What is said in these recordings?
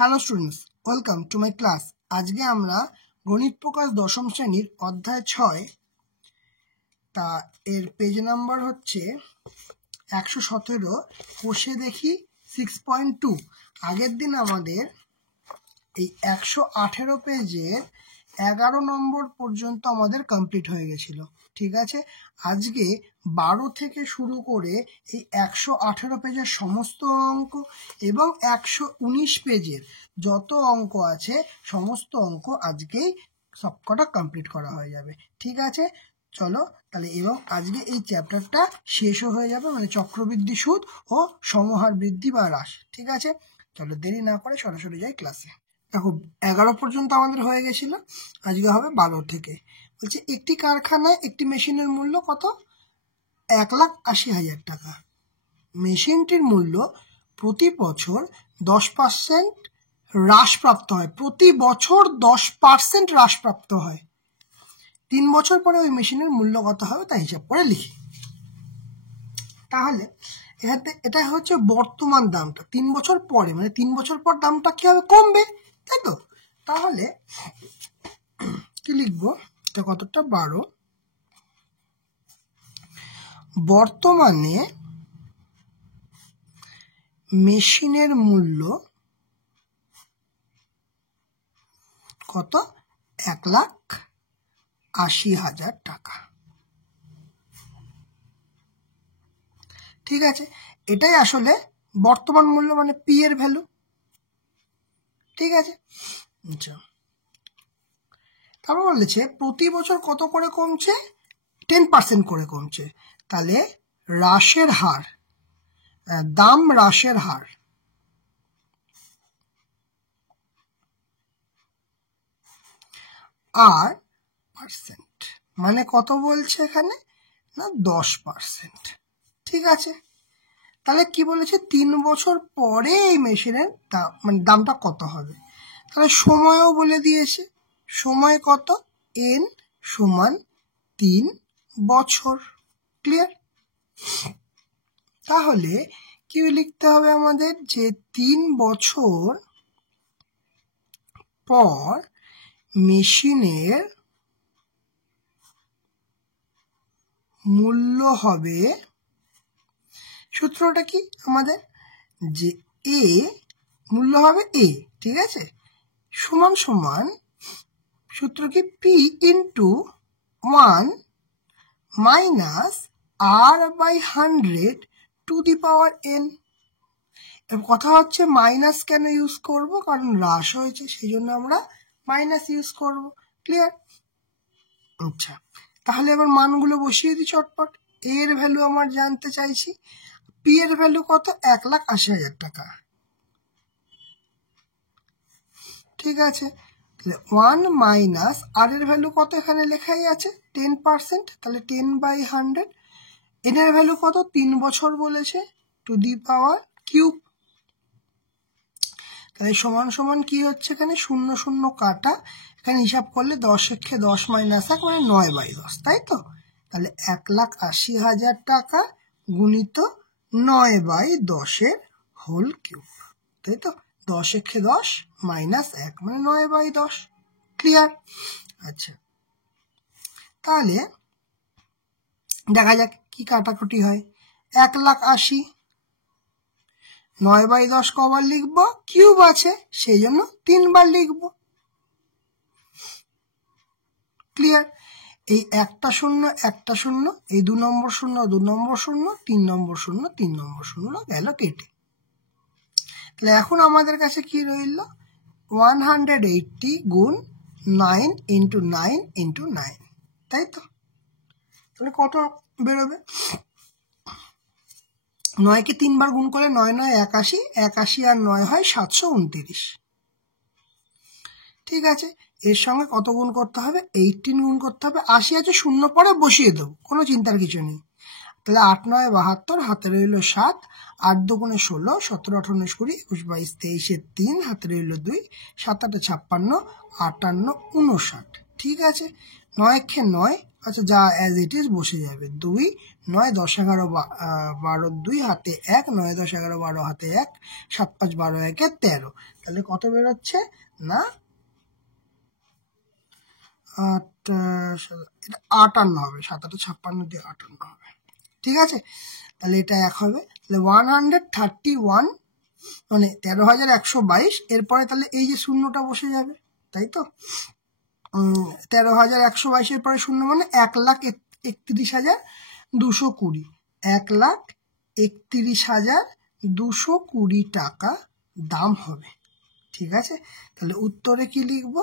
Hello students, welcome to my class. আজকে আমরা গণিত প্রকাশ দশম শ্রেণীর অধ্যায় 6 তা এর পেজ নাম্বার হচ্ছে 117। কষে দেখি 6.2। আগের দিন আমাদের এই 118 পেজের 11 নম্বর পর্যন্ত আমাদের কমপ্লিট হয়ে গেছিল। ঠিক আছে, আজকে 12 থেকে শুরু করে এই 118 পেজের সমস্ত অঙ্ক এবং 119 পেজের যত অঙ্ক আছে সমস্ত অঙ্ক আজকেই সবকটা কমপ্লিট করা হয়ে যাবে। ঠিক আছে, চলো তাহলে। এবং আজকে এই চ্যাপ্টারটা শেষও হয়ে যাবে, মানে চক্রবৃদ্ধি সুদ ও সমহার বৃদ্ধি বা হ্রাস। ঠিক আছে, চলো দেরি না করে সরাসরি যাই ক্লাসে। দেখো 11 পর্যন্ত আমাদের হয়ে গেছিল, আজকে হবে 12 থেকে। বলছে একটি কারখানায় একটি মেশিনের মূল্য কত? 1,80,000 টাকা। মেশিনটির মূল্য প্রতি বছর 10% হ্রাসপ্রাপ্ত হয়। প্রতি বছর 10% হ্রাসপ্রাপ্ত হয়। 3 বছর পরে ওই মেশিনের মূল্য কত হবে তা হিসাব করে লিখি। তাহলে এটা হচ্ছে বর্তমান দামটা। 3 বছর পরে, মানে 3 বছর পর দামটা কি হবে? কমবে, তাই তো? তাহলে কি লিখবো? এটা কতটা? 12। বর্তমানে মেশিনের মূল্য কত? 1,80,000 টাকা। ঠিক আছে, এটাই আসলে বর্তমান মূল্য, মানে পি এর ভ্যালু। ঠিক আছে, আচ্ছা। তারপর বলেছে প্রতি বছর কত করে কমছে? 10% করে কমছে। তাহলে হ্রাসের হার, দাম হ্রাসের হার আর পার্সেন্ট, মানে কত বলছে এখানে? না 10%। ঠিক আছে, তাহলে কি বলেছে? 3 বছর পরে এই মেশিনের দাম, মানে দামটা কত হবে। তাহলে সময়ও বলে দিয়েছে। সময় কত? n সমান 3 বছর। ক্লিয়ার? তাহলে কি লিখতে হবে আমাদের? যে 3 বছর পর মেশিনের মূল্য হবে, সূত্রটা কি আমাদের? যে এ মূল্য হবে এ। ঠিক আছে, সমান সমান সূত্র কি? P into 1 minus r/100 to the power n। কথা হচ্ছে মাইনাস কেন ইউজ করব? কারণ হ্রাস হয়েছে, সেই জন্য আমরা মাইনাস ইউজ করব। ক্লিয়ার? আচ্ছা, তাহলে এবার মানগুলো বসিয়ে দিই চটপট। এ এর ভ্যালু আমার জানতে চাইছি। পি এর ভ্যালু কত? 1,80,000 টাকা। ঠিক আছে, 1 মাইনাস আর এর ভ্যালু কত? এখানে লেখাই আছে 10%, তাহলে 10/100। এন এর ভ্যালু কত? 3 বছর বলেছে, টু দি পাওয়ার কিউব। তাহলে সমান সমান কি হচ্ছে? এখানে 0 0 কাটা, এখানে হিসাব করলে 10 10 মাইনাস 1 মানে 9/10, তাই তো? তাহলে 1,80,000 টাকা গুণিত 9/10 এর হোল কিউব, তাই তো? 10 10 মাইনাস 1 মানে 9/10। ক্লিয়ার? আচ্ছা, তাহলে দেখা যাক কি কাটাকুটি হয়। 1,80,000 9/10 কবার লিখবো? কিউব আছে, সেই জন্য 3 বার লিখবো। ক্লিয়ার? এই একটা শূন্য একটা শূন্য, এই 2 নম্বর শূন্য 2 নম্বর শূন্য, 3 নম্বর শূন্য 3 নম্বর শূন্য গেল কেটে। তাহলে এখন আমাদের কাছে কি রইল? 180 গুণ 9 ইন্টু 9 ইন্টু 9, তাই তো? তাহলে কত বেরোবে? 9 কে 3 বার গুণ করলে 9 9 81, 81 আর 9 হয় 729। ঠিক আছে, এর সঙ্গে কত গুণ করতে হবে? 18 গুণ করতে হবে। 80 আছে, শূন্য পরে বসিয়ে দেবো, কোনো চিন্তার কিছু নেই। তাহলে 8 9 72, হাতে রইল 7, 8 2 16, 17 18 19 20 21 22 23 3, হাতে রইল 2, 7 8 56, 58 59। ঠিক আছে, 9 কে 9, আচ্ছা যা অ্যাজ ইট ইজ বসে যাবে। 2, 9, 10, 11, 12, 2 হাতে 1, 9, 10, 11, 12 হাতে 1, 7, 5, 12, 1, 13। তাহলে কত বেরোচ্ছে না 58 হবে, 7, 8, 56 দিয়ে 58 হবে। ঠিক আছে, তাহলে এটা 1 হবে। তাহলে 131 মানে 13,122। এরপরে তাহলে এই যে শূন্যটা বসে যাবে, তাই তো। 13,122 পরে শূন্য মানে 1,31,220, 1,31,220 টাকা দাম হবে। ঠিক আছে, তাহলে উত্তরে কি লিখব?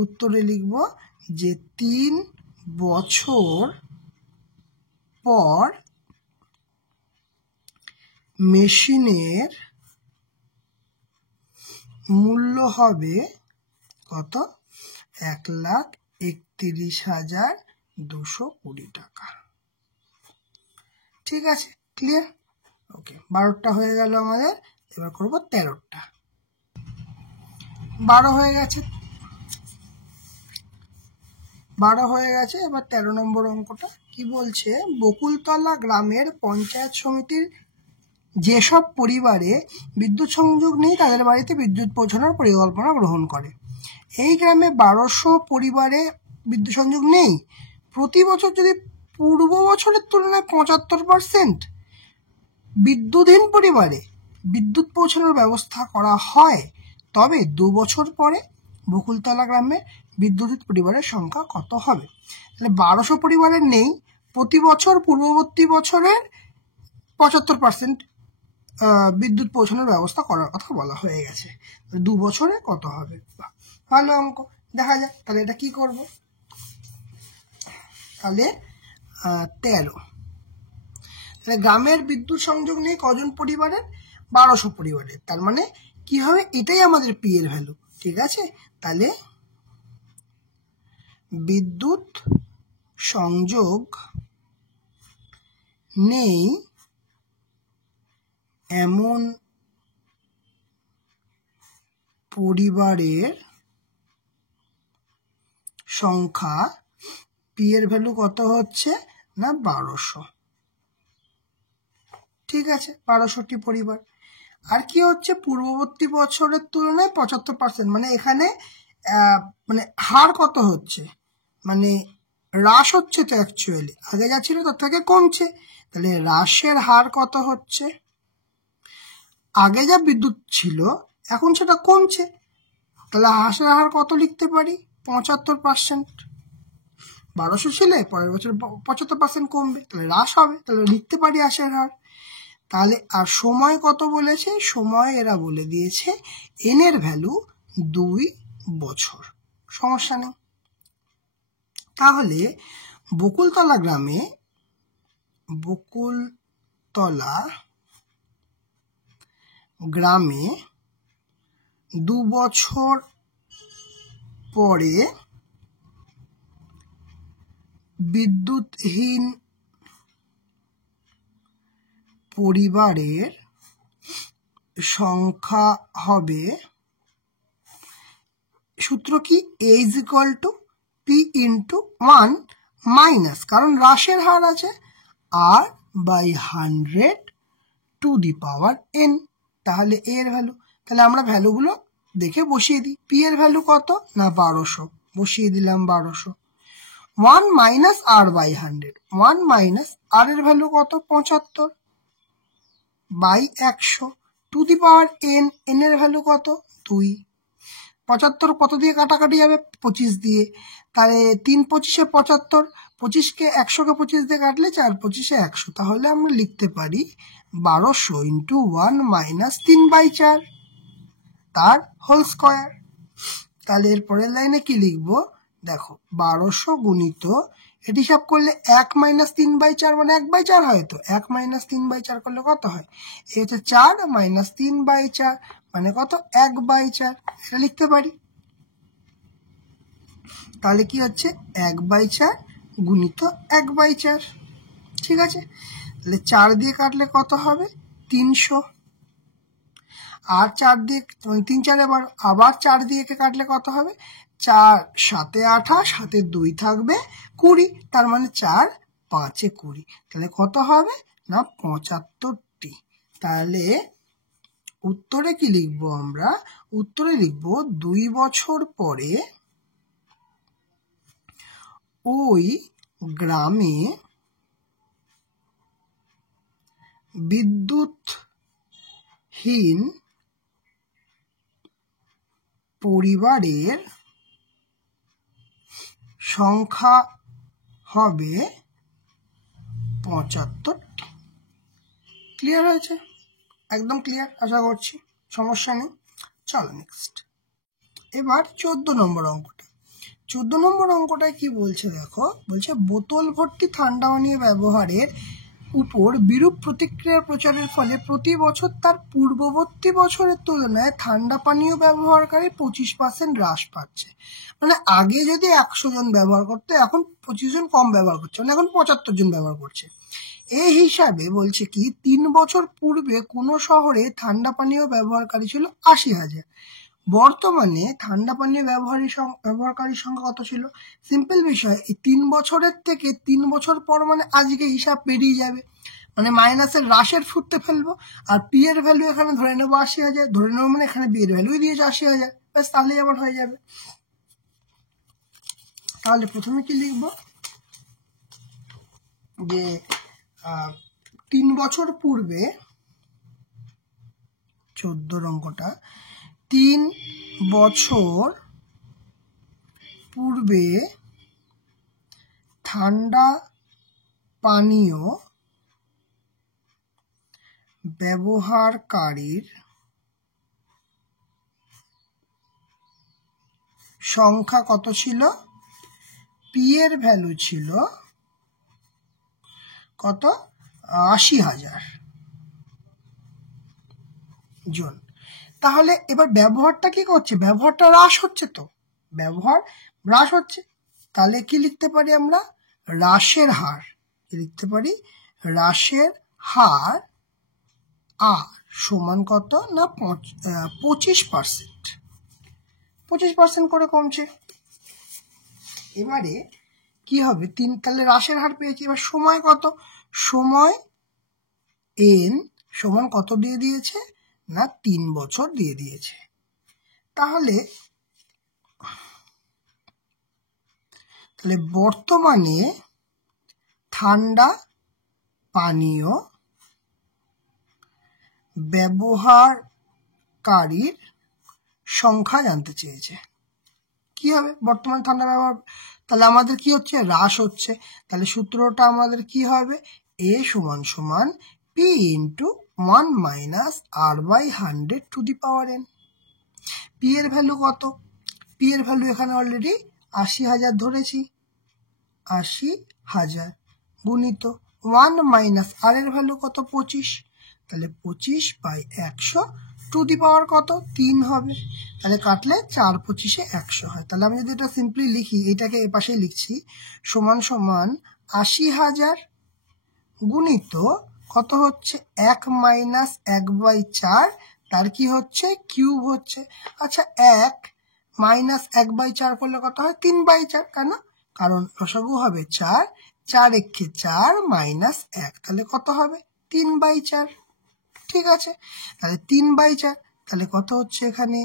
উত্তরে লিখব যে 3 বছর পর মেশিনের মূল্য হবে কত? 1,31,220 টাকা। ঠিক আছে, ক্লিয়ার? ওকে, 12টা হয়ে গেল আমাদের। এবার করব 13টা। 12 হয়ে গেছে, 12 হয়ে গেছে। এবার 13 নম্বর অঙ্কটা কি বলছে? বকুলতলা গ্রামের পঞ্চায়েত সমিতির যেসব পরিবারে বিদ্যুৎ সংযোগ নেই তাদের বাড়িতে বিদ্যুৎ পৌঁছানোর পরিকল্পনা গ্রহণ করে। এই গ্রামে 1200 পরিবারে বিদ্যুৎ সংযোগ নেই। প্রতি বছর যদি পূর্ব বছরের তুলনায় 75% বিদ্যুৎহীন পরিবারে বিদ্যুৎ পৌঁছানোর ব্যবস্থা করা হয়, তবে 2 বছর পরে বকুলতলা গ্রামে বিদ্যুৎ পরিবারের সংখ্যা কত হবে? তাহলে 1200 পরিবারের নেই, প্রতি বছর পূর্ববর্তী বছরের 75% বিদ্যুৎ পৌঁছানোর ব্যবস্থা করার কথা বলা হয়ে গেছে। 2 বছরে কত হবে? ভালো অঙ্ক, দেখা যাক। তাহলে এটা কি করব? তাহলে 13, তাহলে গ্রামের বিদ্যুৎ সংযোগ নেই কজন পরিবারের? 1200 পরিবারের। তার মানে কি হবে? এটাই আমাদের পি এর ভ্যালু। ঠিক আছে, তাহলে বিদ্যুৎ সংযোগ নেই এমন পরিবারের সংখ্যা, পি এর ভ্যালু কত হচ্ছে না 1200। ঠিক আছে, 1200টি পরিবার। আর কি হচ্ছে? পূর্ববর্তী বছরের তুলনায় 75%, মানে এখানে মানে হার কত হচ্ছে? মানে হ্রাস হচ্ছে তো, অ্যাকচুয়ালি আগে যা ছিল তার থেকে কমছে। তাহলে হ্রাসের হার কত হচ্ছে? আগে যা বিদ্যুৎ ছিল এখন সেটা কমছে, তাহলে হ্রাসের হার কত লিখতে পারি? 75%। 1200 ছিল, পরের বছর 75% কমবে, তাহলে হ্রাস হবে, তাহলে লিখতে পারি হ্রাসের হার। তাহলে আর সময় কত বলেছে? সময় এরা বলে দিয়েছে এন এর ভ্যালু 2 বছর। সমস্যা নেই। তাহলে বকুলতলা গ্রামে 2 বছর পরে বিদ্যুৎহীন পরিবারের সংখ্যা হবে, সূত্র কি? A = P × 1 মাইনাস, কারণ হ্রাসের হার আছে, R/100⁴n। তাহলে A এর ভ্যালু, তাহলে আমরা ভ্যালুগুলো দেখে বসিয়ে দিই। P এর ভ্যালু কত না 1200, বসিয়ে দিলাম 1200। 1 - R/100, 1 - R এর ভ্যালু কত? 75/100⁴n, n এর ভ্যালু কত? 2। 75 কত দিয়ে কাটাকাটি যাবে? 25 দিয়ে। তাহলে 3 × 25 = 75, 25কে 100কে 25 দিয়ে কাটলে 4 × 25 = 100। তাহলে আমরা লিখতে পারি 1200 × 1 - 3/4 তার হোল স্কয়ার। তাহলে এর পরের লাইনে কি লিখবো? দেখো 1200 গুণিত, এটি হিসাব করলে 1 - 3/4 মানে 1/4 হয়, তো 1 - 3/4 করলে কত হয়? এই হচ্ছে 4 - 3/4 মানে কত? 1/4। এটা লিখতে পারি। তাহলে কি হচ্ছে? 1/4 গুণিত 1/4। ঠিক আছে, তাহলে 4 দিয়ে কাটলে কত হবে? 300। আর 4 দিয়ে 3 × 4 = 12, আবার 4 দিয়ে কাটলে কত হবে? 4 7 28, হাতে 2 থাকবে 20, তার মানে 4 5 20, তাহলে কত হবে না 75টি। তাহলে উত্তরে কি লিখবো আমরা? উত্তরে লিখবো 2 বছর পরে ওই গ্রামে বিদ্যুৎহীন পরিবারের সংখ্যা হবে 75টি। ক্লিয়ার হয়েছে? একদম ক্লিয়ার আশা করছি, সমস্যা নেই। চলো নেক্সট। এবার 14 নম্বর অঙ্কটা। 14 নম্বর অঙ্কটায় কি বলছে দেখো, বলছে বোতল ভর্তি ঠান্ডা পানীয় ব্যবহারের উপর বিরূপ প্রতিক্রিয়া প্রচারের ফলে প্রতি বছর তার পূর্ববর্তী বছরের তুলনায় ঠান্ডা পানীয় ব্যবহারকারী 25% হ্রাস পাচ্ছে। মানে আগে যদি 100 জন ব্যবহার করতো, এখন 25 জন কম ব্যবহার করছে, মানে এখন 75 জন ব্যবহার করছে। এই হিসাবে বলছে কি 3 বছর পূর্বে কোনো শহরে ঠান্ডা পানীয় ব্যবহারকারী ছিল 80,000, বর্তমানে ঠান্ডা পানীয় ব্যবহারকারীর সংখ্যা কত ছিল? সিম্পল বিষয়, এই 3 বছরের থেকে 3 বছর পর মানে আজকে হিসাব বেরিয়ে যাবে, মানে মাইনাসের হ্রাসের সূত্রে ফেলবো, আর পি এর ভ্যালু এখানে ধরে নেবো 80,000, ধরে নেবো মানে এখানে বি এর ভ্যালু দিয়েছে 80,000, ব্যাস তাহলেই আমার হয়ে যাবে। তাহলে প্রথমে কি লিখবো যে 3 বছর পূর্বে 14 অঙ্কটা, 3 বছর পূর্বে ঠান্ডা পানীয় ব্যবহারকারীর সংখ্যা কত ছিল? পি এর ভ্যালু ছিল কত? 80,000 জন। তাহলে এবার ব্যবহারটা কি করছে? ব্যবহারটা হ্রাস হচ্ছে, তো ব্যবহার হ্রাস হচ্ছে, তাহলে কি লিখতে পারি আমরা? হ্রাসের হার। কি লিখতে পারি? হ্রাসের হার আর সমান কত না 25%। 25% করে কমছে। এবারে কি হবে? 3, তাহলে হ্রাসের হার পেয়েছি। এবার সময় কত? সময় n সমান কত দিয়ে দিয়েছে না 3 বছর দিয়ে দিয়েছে। তাহলে বর্তমানে ঠান্ডা পানীয় ব্যবহারকারীর সংখ্যা জানতে চেয়েছে। কি হবে বর্তমানে ঠান্ডা ব্যবহার? তাহলে আমাদের কি হচ্ছে? হ্রাস হচ্ছে। তাহলে সূত্রটা আমাদের কি হবে? a সমান সমান p into 1 minus r/100 to the power n। p এর ভ্যালু কত? p এর ভ্যালু এখানে অলরেডি 80,000 ধরেছি, 80,000 গুণিত 1 মাইনাস r এর ভ্যালু কত? 25, তাহলে 25/100 টু দি পাওয়ার কত? 3 হবে। তাহলে কাটলে 4 25 100 হয়। তাহলে আমি যদি এটা সিম্পলি লিখি, এটাকে এ পাশে লিখছি, সমান সমান 80,000 গুণিত কত হচ্ছে? 1 মাইনাস 1/4, তার কি হচ্ছে? কিউব হচ্ছে। আচ্ছা 1 মাইনাস 1/4 করলে কত হয়? 3/4, কেন? কারণ লসাগু হবে 4, 4 একে 4 মাইনাস 1, তাহলে কত হবে? 3/4। ঠিক আছে, তাহলে 3/4, তাহলে কত হচ্ছে এখানে?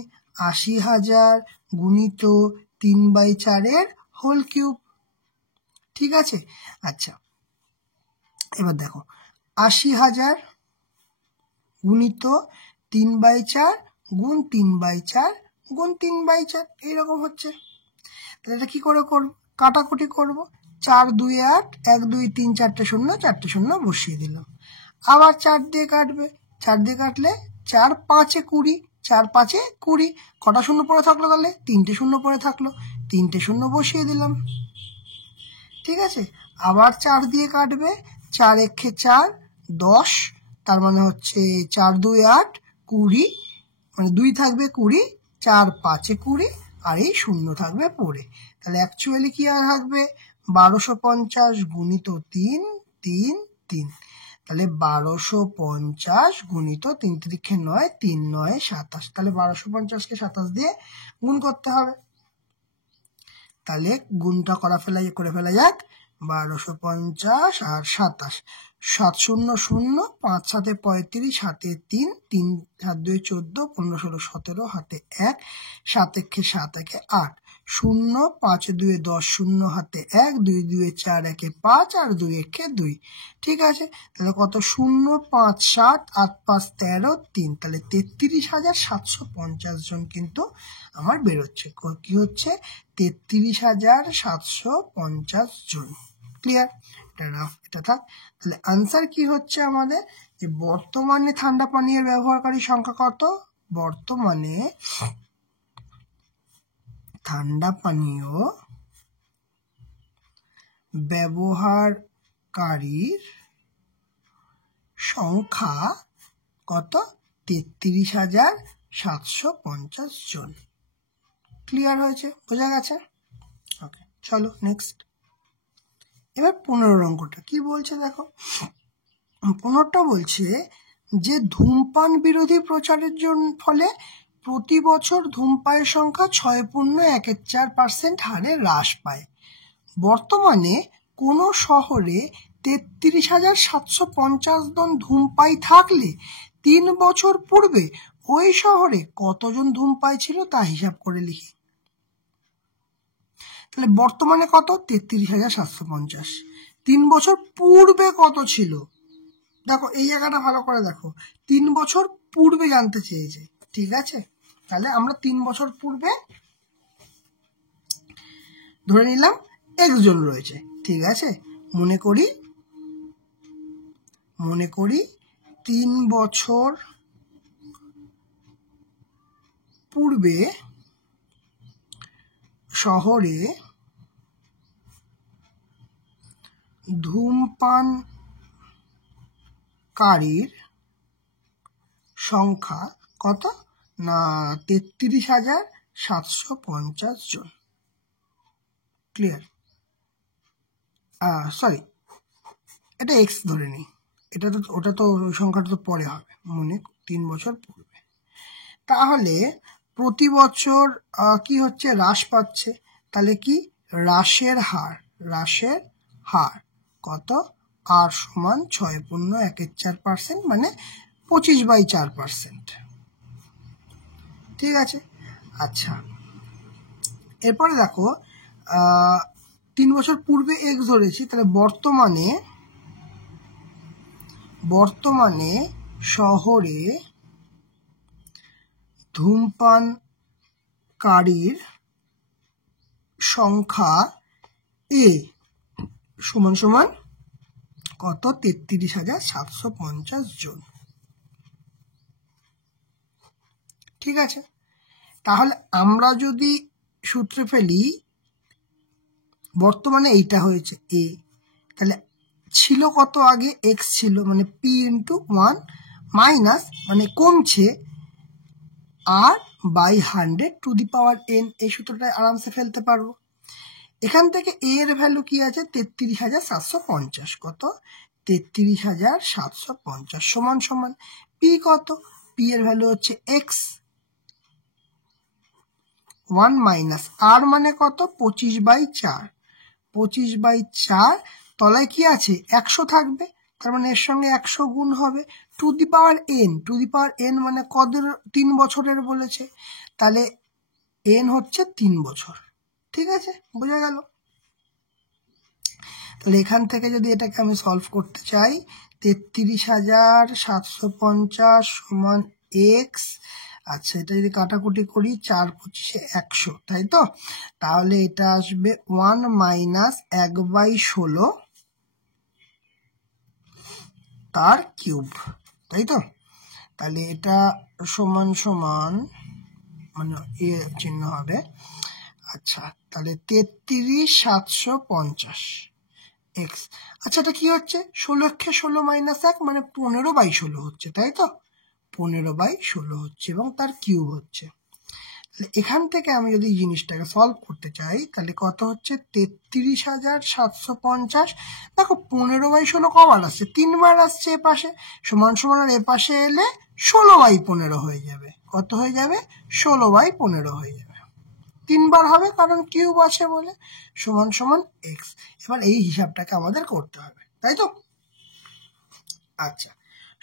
80,000 গুণিত 3/4 এর হোল কিউব। ঠিক আছে, আচ্ছা এবার দেখো 80,000 গুণিত 3/4 গুণ 3/4 গুণ 3/4, এইরকম হচ্ছে। তাহলে এটা কি করে করব? কাটাকুটি করব। 4 2 8, 1 2 3 4টে 0, 4টে 0 বসিয়ে দিলাম। আবার 4 দিয়ে কাটবে, 4 দিয়ে কাটলে 4 5 20, 4 5 20, কটা শূন্য পড়ে থাকলো? তাহলে 3টে 0 পড়ে থাকলো, 3টে 0 বসিয়ে দিলাম। ঠিক আছে, আবার 4 দিয়ে কাটবে, 4 একে 4 10, তার মানে হচ্ছে 4 2 8 20, মানে 2 থাকবে 20, 4 5 20, আর এই 0 থাকবে পড়ে। তাহলে অ্যাকচুয়ালি কি আর থাকবে? 1250 গুণিত 3 3 3, তাহলে 1250 গুণিত 3 3 9, 3 9 27, তাহলে 1250কে 27 দিয়ে গুণ করতে হবে। তাহলে গুণটা করে ফেলা যাক, 1250 আর 27, 7 শূন্য শূন্য, 5 7 35, হাতে 3, 3 7 2 14, 15 16 17, হাতে 1, 7 1 7 1 8, 0 5 2 10, 0 হাতে 1, 2 2 4 1 5 আর 2 1 2। ঠিক আছে, তাহলে কত? 0 5 7 8 5 13 3, তাহলে 33,750 জন কিন্তু আমার বেরোচ্ছে। কি হচ্ছে? 33,750 জন। ক্লিয়ার? এটা থাক। তাহলে আনসার কি হচ্ছে আমাদের? যে বর্তমানে ঠান্ডা পানীয় ব্যবহারকারী সংখ্যা কত? বর্তমানে ঠান্ডা পানীয় ব্যবহারকারীর সংখ্যা কত? 33,750 জন। ক্লিয়ার হয়েছে? বোঝা গেছে? ওকে, চলো নেক্সট। এবার 15 অঙ্কটা কি বলছে দেখো। 15টা বলছে যে ধূমপান বিরোধী প্রচারের ফলে প্রতি বছর ধূমপানের সংখ্যা 6.14% হারে হ্রাস পায়। বর্তমানে কোন শহরে 33,750 জন ধূমপাই থাকলে 3 বছর পূর্বে ওই শহরে কতজন ধূমপাই ছিল তা হিসাব করে লিখি। তাহলে বর্তমানে কত? 33,750। 3 বছর পূর্বে কত ছিল? দেখো এই জায়গাটা ভালো করে দেখো, 3 বছর পূর্বে জানতে চেয়েছে। ঠিক আছে, তাহলে আমরা 3 বছর পূর্বে ধরে নিলাম x জন রয়েছে। ঠিক আছে, মনে করি 3 বছর পূর্বে শহরে ধূমপানকারীর সংখ্যা কত? না 33,750 জন। ক্লিয়ার? সরি, এটা এক্স ধরে নিই, ওটা তো সংখ্যাটা তো পরে হবে, 3 বছর পূর্বে। তাহলে প্রতি বছর কি হচ্ছে? হ্রাস পাচ্ছে। তাহলে কি? হ্রাসের হার কত? আর সমান 6.14%, মানে 25/4%। ঠিক আছে, আচ্ছা এরপরে দেখো 3 বছর পূর্বে x ধরেছি, তাহলে বর্তমানে শহরে ধূমপানকারীর সংখ্যা a সমান কত? 33,750 জন। ঠিক আছে, তাহলে আমরা যদি সূত্রে ফেলি, বর্তমানে এইটা হয়েছে a, তাহলে ছিল কত আগে? x ছিল, মানে p × 1 মাইনাস, মানে কমছে r/100⁴n। এই সূত্রটা আরামসে ফেলতে পারবো। এখান থেকে a এর ভ্যালু কি আছে? 33,750। কত? 33,750 সমান p কত? p এর ভ্যালু হচ্ছে x, 1 মাইনাস r মানে কত? 25/4। 25/4 তলায় কি আছে? 100 থাকবে, তার মানে এর সঙ্গে 100 গুণ হবে, টু দি পাওয়ার n মানে কদের? 3 বছরের বলেছে, তাহলে n হচ্ছে 3 বছর। ঠিক আছে, বোঝা গেল? তাহলে এখান থেকে যদি এটাকে আমি সলভ করতে চাই, 33,750 সমান x, আচ্ছা এটা যদি কাটাকুটি করি 4 25 100, তাই তো? তাহলে এটা আসবে 1 মাইনাস 1/16 তার কিউব, তাই তো? তাহলে এটা সমান মানে এ চিহ্ন হবে। আচ্ছা, তাহলে 33,750 x। আচ্ছা, এটা কি হচ্ছে? 16 মাইনাস 1 মানে 15/16 হচ্ছে, তাই তো? 15/16 হচ্ছে এবং তার কিউব হচ্ছে। এখান থেকে আমি যদি জিনিসটাকে সলভ করতে চাই, তাহলে কত হচ্ছে? 33,750। দেখো 15/16 কবার আসছে? 3 বার আসছে এ পাশে, সমান আর এ পাশে এলে 16/15 হয়ে যাবে। কত হয়ে যাবে? 16/15 হয়ে যাবে। 3 বার হবে কারণ কিউব আছে বলে, সমান সমান এক্স। এবার এই হিসাবটাকে আমাদের করতে হবে, তাই তো? আচ্ছা,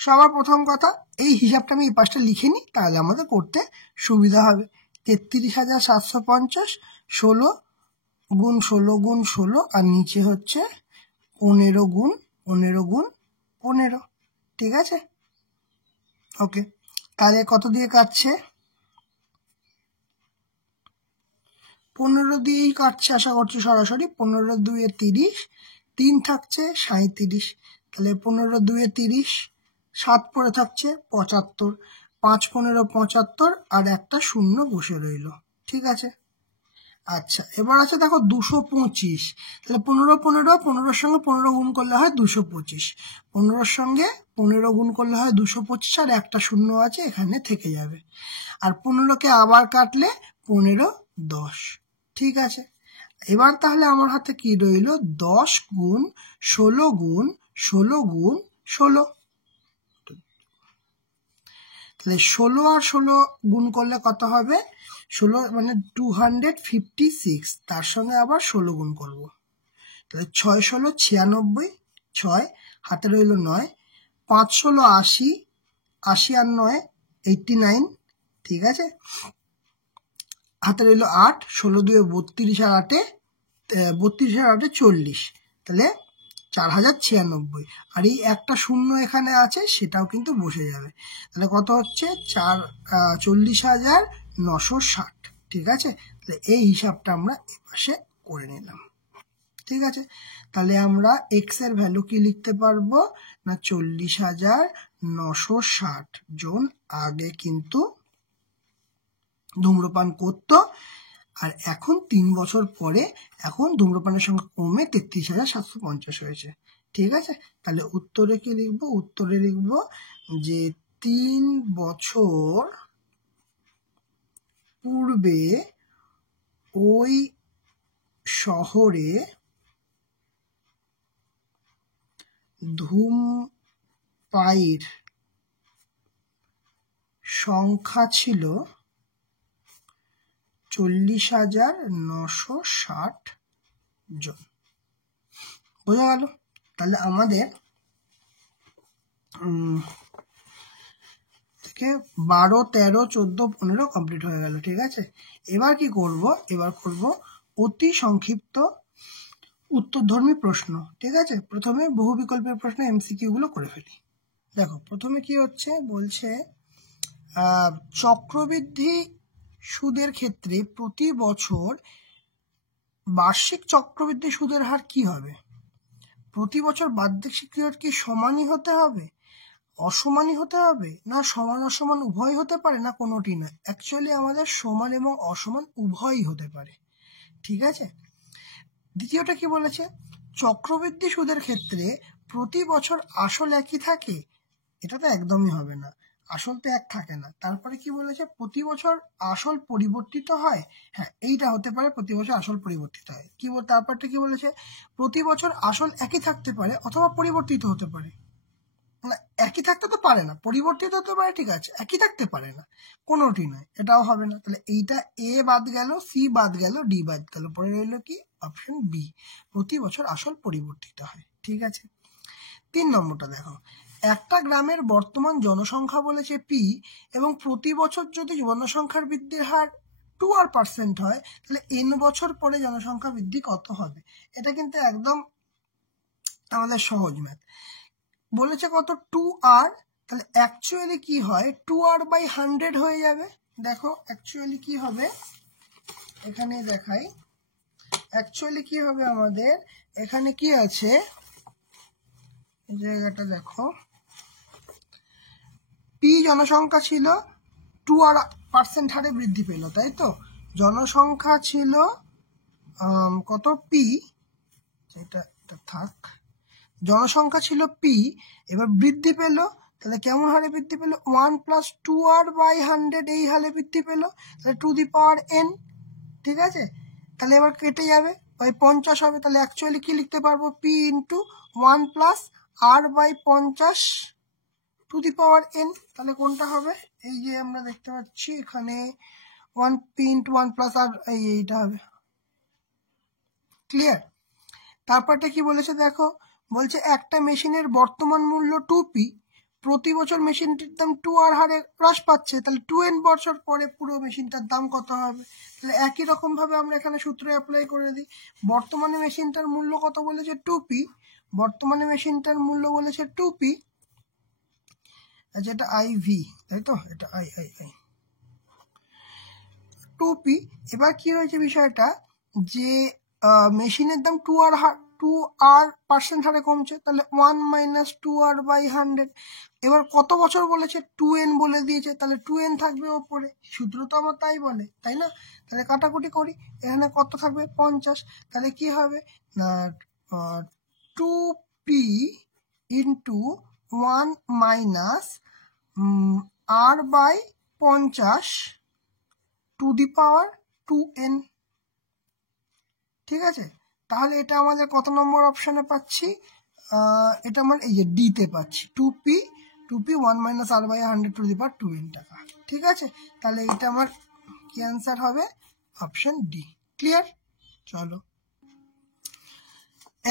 সবার প্রথম কথা এই হিসাবটা আমি এই পাশটা লিখে নিই, তাহলে আমাদের করতে সুবিধা হবে। 33,750 16 গুণ 16 গুণ 16, আর নিচে হচ্ছে 15 গুণ 15 গুণ 15, ঠিক আছে? ওকে, তাহলে কত দিয়ে কাটছে? 15 দিয়েই কাটছে আশা করছি সরাসরি। 15 2 30, 3 থাকছে 37, তাহলে 15 2 30, 7 পরে থাকছে 75, 5 15 75, আর একটা শূন্য বসে রইল, ঠিক আছে? আচ্ছা, এবার আছে দেখো 225, তাহলে 15 15, 15-র সঙ্গে 15 গুণ করলে হয় 225, 15-র সঙ্গে 15 গুণ করলে হয় 225, আর একটা শূন্য আছে এখানে থেকে যাবে। আর 15কে আবার কাটলে 15 10, ঠিক আছে? এবার তাহলে আমার হাতে কি রইল? 10 গুণ 16 গুণ 16 গুণ 16, তাহলে 16 আর 16 গুণ করলে কত হবে? 16 মানে 256, তার সঙ্গে আবার 16 গুণ করব, তাহলে 6 16 96, 6 হাতে রইল 9, 5 16 80, 80 আর 9 89, ঠিক আছে? হাতে রইল 8, 16 2 32, আর 8 32 আর 8 40, তাহলে 4096, আর এই একটা শূন্য এখানে আছে সেটাও কিন্তু বসে যাবে, তাহলে কত হচ্ছে? 40,960, ঠিক আছে? তাহলে এই হিসাবটা আমরা এপাশে করে নিলাম, ঠিক আছে? তাহলে আমরা এক্স এর ভ্যালু কি লিখতে পারবো না? 40,960 জন আগে কিন্তু ধূম্রপান করতো, আর এখন 3 বছর পরে এখন ধূম্রপানের সংখ্যা কমে 33,750 হয়েছে, ঠিক আছে? তাহলে উত্তরে কি লিখবো? উত্তরে লিখবো যে 3 বছর পূর্বে ওই শহরে ধূমপায়ীর সংখ্যা ছিল 40,960 জন। বোঝা গেল? তাহলে আমাদের 12 13 14 15 কমপ্লিট হয়ে গেল, ঠিক আছে? এবার কি করব? এবার করব অতি সংক্ষিপ্ত উত্তরধর্মী প্রশ্ন, ঠিক আছে? প্রথমে বহু বিকল্পের প্রশ্ন এমসিকিউ গুলো করে ফেলি। দেখো প্রথমে কি হচ্ছে, বলছে চক্রবৃদ্ধি সুদের ক্ষেত্রে প্রতি বছর বার্ষিক চক্রবৃদ্ধি সুদের হার কি হবে? প্রতি বছর বার্ষিক সুদ কি সমানই হতে হবে, অসমানই হতে হবে, না সমান অসমান উভয় হতে পারে, না কোনোটি না? অ্যাকচুয়ালি আমাদের সমান এবং অসমান উভয়ই হতে পারে, ঠিক আছে? দ্বিতীয়টা কি বলেছে? চক্রবৃদ্ধি সুদের ক্ষেত্রে প্রতি বছর আসল একই থাকে, এটা তো একদমই হবে না, আসল তো এক থাকে না। তারপরে কি বলেছে? প্রতি বছর আসল পরিবর্তিত হয়, হ্যাঁ এইটা হতে পারে, প্রতি বছর আসল পরিবর্তিত হয়। কি তারপরটা কি বলেছে? প্রতি বছর আসল একই থাকতে পারে অথবা পরিবর্তিত হতে পারে, না একই থাকতে তো পারে না, পরিবর্তিত হতে পারে, ঠিক আছে, একই থাকতে পারে না, কোনোটি নয়, এটাও হবে না। তাহলে এইটা এ বাদ গেল, সি বাদ গেল, ডি বাদ গেল, পরে রইল কি? অপশন বি, প্রতি বছর আসল পরিবর্তিত হয়, ঠিক আছে? 3 নম্বরটা দেখো, একটা গ্রামের বর্তমান জনসংখ্যা বলেছে পি, এবং প্রতি বছর যদি জনসংখ্যার বৃদ্ধির হার 2% হয়, তাহলে n বছর পরে জনসংখ্যা বৃদ্ধি কত হবে? এটা কিন্তু একদম আমাদের সহজ ম্যাথ। বলেছে কত? 2r, তাহলে অ্যাকচুয়ালি কি হয়? 2r/100 হয়ে যাবে। দেখো অ্যাকচুয়ালি কি হবে, এখানে দেখাই। অ্যাকচুয়ালি কি হবে আমাদের, এখানে কি আছে এই জায়গাটা দেখো, পি জনসংখ্যা ছিল 2% হারে বৃদ্ধি পেল, তাই তো? জনসংখ্যা ছিল কত? পি, এটা থাক, জনসংখ্যা ছিল পি, এবার বৃদ্ধি পেল, তাহলে কেমন হারে বৃদ্ধি পেল? 1 + 2r/100 এই হারে বৃদ্ধি পেল, তাহলে টু দি পাওয়ার n, ঠিক আছে? তাহলে এবার কেটে যাবে, 50 হবে, তাহলে অ্যাকচুয়ালি কি লিখতে পারবো? P into 1 + r/50 two the power n, তাহলে কোনটা হবে? এই যে আমরা দেখতে পাচ্ছি এখানে 1p ইন্টু 1 প্লাস আর এইটা হবে। ক্লিয়ার? তারপরটা কি বলেছে দেখো, বলছে একটা মেশিনের বর্তমান মূল্য 2p, প্রতি বছর মেশিনটির দাম 2r হারে হ্রাস পাচ্ছে, তাহলে 2n বছর পরে পুরো মেশিনটার দাম কত হবে? তাহলে একই রকম ভাবে আমরা এখানে সূত্র অ্যাপ্লাই করে দিই। বর্তমানে মেশিনটার মূল্য কত বলেছে? 2p, বর্তমানে মেশিনটার মূল্য বলেছে 2p, আচ্ছা এটা iv, তাই তো, এটা i 2p। এবার কি হয়েছে বিষয়টা, যে মেশিনের দাম 2r% হারে কমছে, তাহলে 1 মাইনাস 2r বাই 100। এবার কত বছর বলেছে? 2n বলে দিয়েছে, তাহলে 2n থাকবে ওপরে, সূত্র তো আমার তাই বলে, তাই না? তাহলে কাটাকুটি করি, এখানে কত থাকবে? 50। তাহলে কি হবে না, 2p into 1 minus r by 50 to the power 2n। ঠিক আছে, তাহলে এটা আমাদের কত নম্বর অপশানে পাচ্ছি? এটা আমার এই যে ডিতে পাচ্ছি, 2p 1 minus r by 100 to the power 2n টাকা। ঠিক আছে, তাহলে এটা আমার কি অ্যান্সার হবে? Option D. ক্লিয়ার? চলো,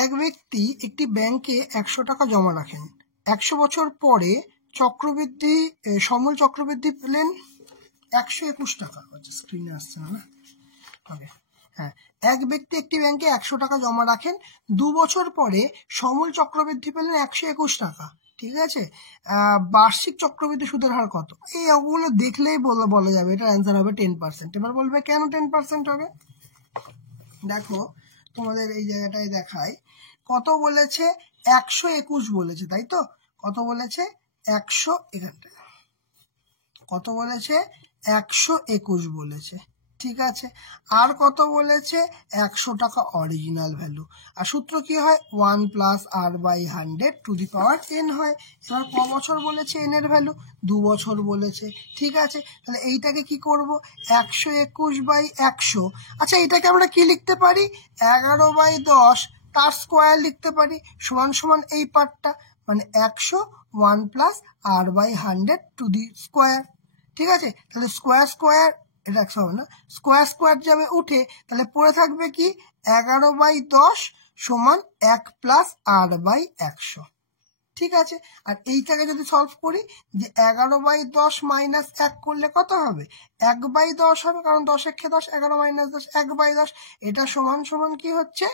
এক ব্যক্তি একটি ব্যাংকে 100 টাকা জমা রাখেন, 100 বছর পরে চক্রবৃদ্ধি সমূল চক্রবৃদ্ধি পেলেন 121 টাকা। স্ক্রিনে আসছে না? ওকে, হ্যাঁ, এক ব্যক্তি একটি ব্যাংকে 100 টাকা জমা রাখেন, 2 বছর পরে সমূল চক্রবৃদ্ধি পেলেন 121 টাকা। ঠিক আছে, বার্ষিক চক্রবৃদ্ধি সুদের হার কত? এই ওগুলো দেখলেই বলা যাবে এটার অ্যান্সার হবে 10%। এবার বলবে কেন 10% হবে? দেখো তোমাদের এই জায়গাটায় দেখায়, কত বলেছে? 121 বলেছে, তাই তো? কত বলেছে? 100, এখানটা কত বলেছে? 121 বলেছে। ঠিক আছে, আর কত বলেছে? 100 টাকা অরিজিনাল ভ্যালু। আর সূত্র কি হয়? 1 plus r by 100 to the power n হয়। এবার ক বছর বলেছে n এর ভ্যালু? 2 বছর বলেছে। ঠিক আছে, তাহলে এইটাকে কি করব? 121 বাই 100। আচ্ছা, এটাকে আমরা কি লিখতে পারি? 11 বাই 10 তার স্কোয়ার লিখতে পারি, সমান সমান এই পার্টটা, মানে 100 1 plus r by 100 to the square. ঠিক আছে, তাহলে স্কোয়ার স্কোয়ার, এটা 100 হবে না, স্কোয়ার স্কোয়ার যাবে উঠে, তাহলে পড়ে থাকবে কি? 11 বাই 10 সমান 1 প্লাস r বাই 100। ঠিক আছে, আর এইটাকে যদি সলভ করি, যে 11 বাই 10 মাইনাস 1 করলে কত হবে? 1 বাই 10 হবে, কারণ 10 একে 10, 11 মাইনাস 10 1 বাই 10। এটা সমান সমান কি হচ্ছে?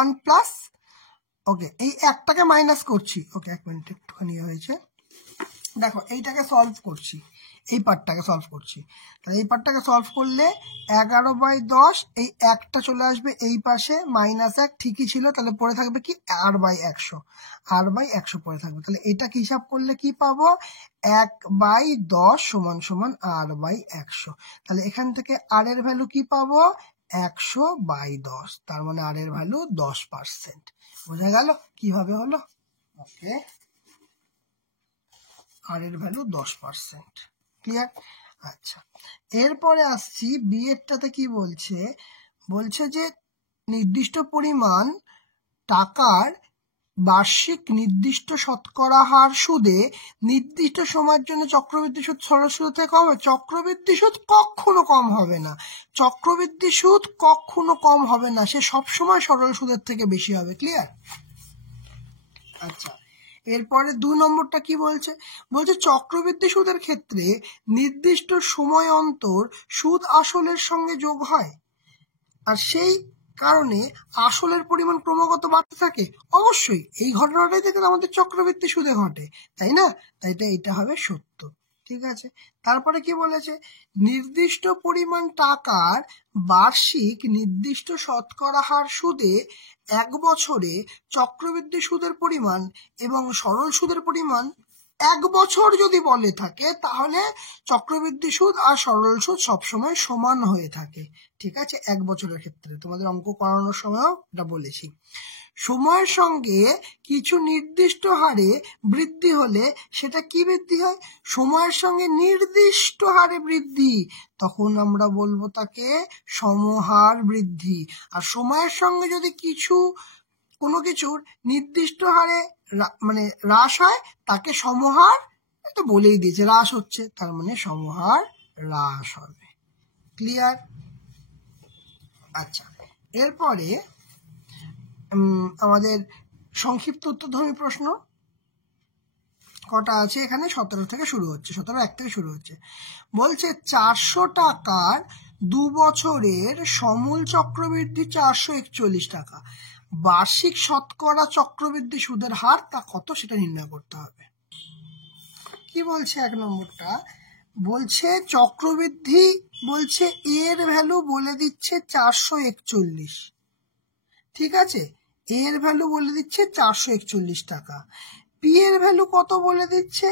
1 প্লাস, ওকে এই একটাকে মাইনাস করছি, ওকে 1 মিনিট একটুখানি হয়েছে, দেখো এইটাকে সলভ করছি, এই পার্টটাকে সলভ করছি, তাহলে এই পার্টটাকে সলভ করলে 11 বাই 10, এই একটা চলে আসবে এই পাশে, মাইনাস 1 ঠিকই ছিল, তাহলে পড়ে থাকবে কি? r বাই 100, r বাই 100 পড়ে থাকবে। তাহলে এটাকে হিসাব করলে কি পাবো? 1 বাই 10 সমান সমান r বাই 100। তাহলে এখান থেকে r এর ভ্যালু কি পাবো? 100 বাই 10, তার মানে r এর ভ্যালু 10%। বোঝা গেল কিভাবে হলো? ওকে, আর এর ভ্যালু 10%। ক্লিয়ার? আচ্ছা, এরপরে আসছি বি এরটাতে কি বলছে? বলছে যে নির্দিষ্ট পরিমাণ টাকার বার্ষিক নির্দিষ্ট শতকরা হার সুদে নির্দিষ্ট সময়ের জন্য চক্রবৃদ্ধি সুদ সরল সুদ থেকে কম হবে। চক্রবৃদ্ধি সুদ কখনো কম হবে না, চক্রবৃদ্ধি সুদ কখনো কম হবে না, সে সবসময় সরল সুদের থেকে বেশি হবে। ক্লিয়ার? আচ্ছা, এরপরে 2 নম্বরটা কি বলছে? বলছে চক্রবৃদ্ধি সুদের ক্ষেত্রে নির্দিষ্ট সময় অন্তর সুদ আসলের সঙ্গে যোগ হয়, আর সেই কারণে আসলের পরিমাণ ক্রমাগত বাড়তে থাকে। অবশ্যই এই ঘটনাটাই দেখেন আমাদের চক্রবৃদ্ধি সুদে ঘটে, তাই না? তাই এটা হবে সত্য। ঠিক আছে, তারপরে কি বলেছে? নির্দিষ্ট পরিমাণ টাকার বার্ষিক নির্দিষ্ট শতকরা হার সুদে 1 বছরে চক্রবৃদ্ধি সুদের পরিমাণ এবং সরল সুদের পরিমাণ 1 বছর যদি বলে থাকে, তাহলে চক্রবৃদ্ধি সুদ আর সরল সুদ সবসময় সমান হয়ে থাকে। ঠিক আছে, 1 বছরের ক্ষেত্রে তোমাদের অঙ্ক করানোর সময়ও এটা বলেছি। সময়ের সঙ্গে কিছু নির্দিষ্ট হারে বৃদ্ধি হলে সেটা কি বৃদ্ধি হয়? সময়ের সঙ্গে নির্দিষ্ট হারে বৃদ্ধি, তখন আমরা বলবো তাকে সমহার বৃদ্ধি। আর সময়ের সঙ্গে যদি কোনো কিছুর নির্দিষ্ট হারে মানে হ্রাস হয়, তাকে সমহার এটা বলেই দিয়েছে হ্রাস হচ্ছে, তার মানে সমহার হ্রাস হবে। ক্লিয়ার? আচ্ছা, এরপরে আমাদের সংক্ষিপ্ত উত্তরধর্মী প্রশ্ন কটা আছে এখানে? 17 থেকে শুরু হচ্ছে, 17-1 থেকে শুরু হচ্ছে। বলছে 400 টাকার 2 বছরের সমূল চক্রবৃদ্ধি 441 টাকা, বার্ষিক শতকরা চক্রবৃদ্ধি সুদের হার তা কত সেটা নির্ণয় করতে হবে। কি বলছে 1 নম্বরটা? বলছে চক্রবৃদ্ধি, বলছে এর ভ্যালু বলে দিচ্ছে 441, ঠিক আছে, এর ভ্যালু বলে দিচ্ছে 441 টাকা। পি এর ভ্যালু কত বলে দিচ্ছে?